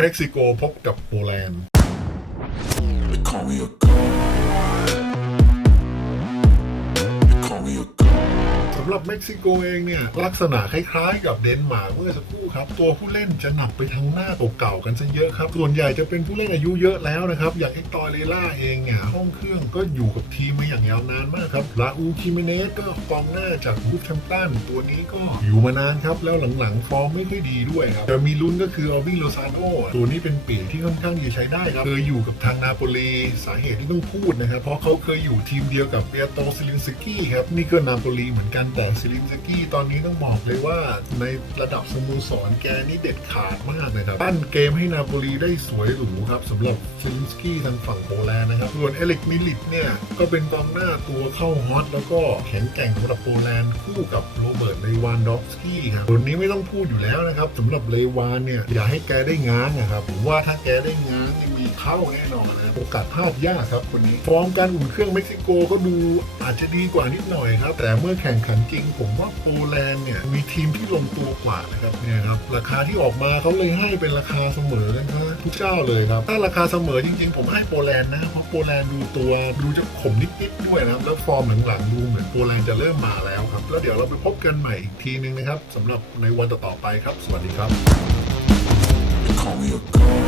เม็กซิโกพบกับโปแลนด์ หรับเม็กซิโกเองเนี่ย ลักษณะคล้ายๆ กับเดนมาร์กเมื่อสักครู่ครับ ตัวผู้เล่นจะหนักไปทางหน้าเก่าๆกันซะเยอะครับ ส่วนใหญ่จะเป็นผู้เล่นอายุเยอะแล้วนะครับ อย่างเอ็กตอร์เรล่าเองเนี่ยห้องเครื่องก็อยู่กับทีมมาอย่างยาวนานมากครับลาอูคิเมเนสก็กองหน้าจากบูธแชมตันตัวนี้ก็อยู่มานานครับ แล้วหลังๆฟอร์มไม่ค่อยดีด้วยครับจะมีลุ้นก็คือออวิโลซาโนตัวนี้เป็นเปลี่ยนที่ค่อนข้างดีใช้ได้ครับเคยอยู่กับทางนาโปลีสาเหตุที่ต้องพูดนะครับเพราะเขาเคยอยู่ทีมเดียวกับเปียโตซิลินสกี้ครับนี่ก็นาโปลีเหมือนกันแต่ซิลินสกี้ตอนนี้ต้องบอกเลยว่าในระดับสโมสรแกนี่เด็ดขาดมากนะครับปั้นเกมให้นาโปลีได้สวยหรูครับสำหรับซิลินสกี้ทางฝั่งโปแลนด์นะครับส่วนเอลิกมิลิตเนี่ยก็เป็นกองหน้าตัวเข้าฮอตแล้วก็แข็งแกร่งสำหรับโปแลนด์คู่กับโรเบิร์ตเลวานดอฟสกี้ครับคนนี้ไม่ต้องพูดอยู่แล้วนะครับสำหรับเลวานเนี่ยอย่าให้แกได้ง้างนะครับผมว่าถ้าแกได้ง้างเนี่ย เข้าแน่นอนนะโอกาสพลาดยากครับคนนี้ ฟอร์มการอุ่นเครื่องเม็กซิโกก็ดูอาจจะดีกว่านิดหน่อยครับ แต่เมื่อแข่งขันจริง ผมว่าโปแลนด์เนี่ยมีทีมที่ลงตัวกว่านะครับเนี่ยครับราคาที่ออกมาเขาเลยให้เป็นราคาเสมอกันครับทุกเจ้าเลยครับ ถ้าราคาเสมอจริง ๆ ผมให้โปแลนด์นะเพราะโปแลนด์ดูตัวดูจะขมนิดๆด้วยนะครับแล้วฟอร์มหลังๆดูเหมือนโปแลนด์จะเริ่มมาแล้วครับ แล้วเดี๋ยวเราไปพบกันใหม่อีกทีนึงนะครับสำหรับในวันต่อๆไปครับ สวัสดีครับ call me a god.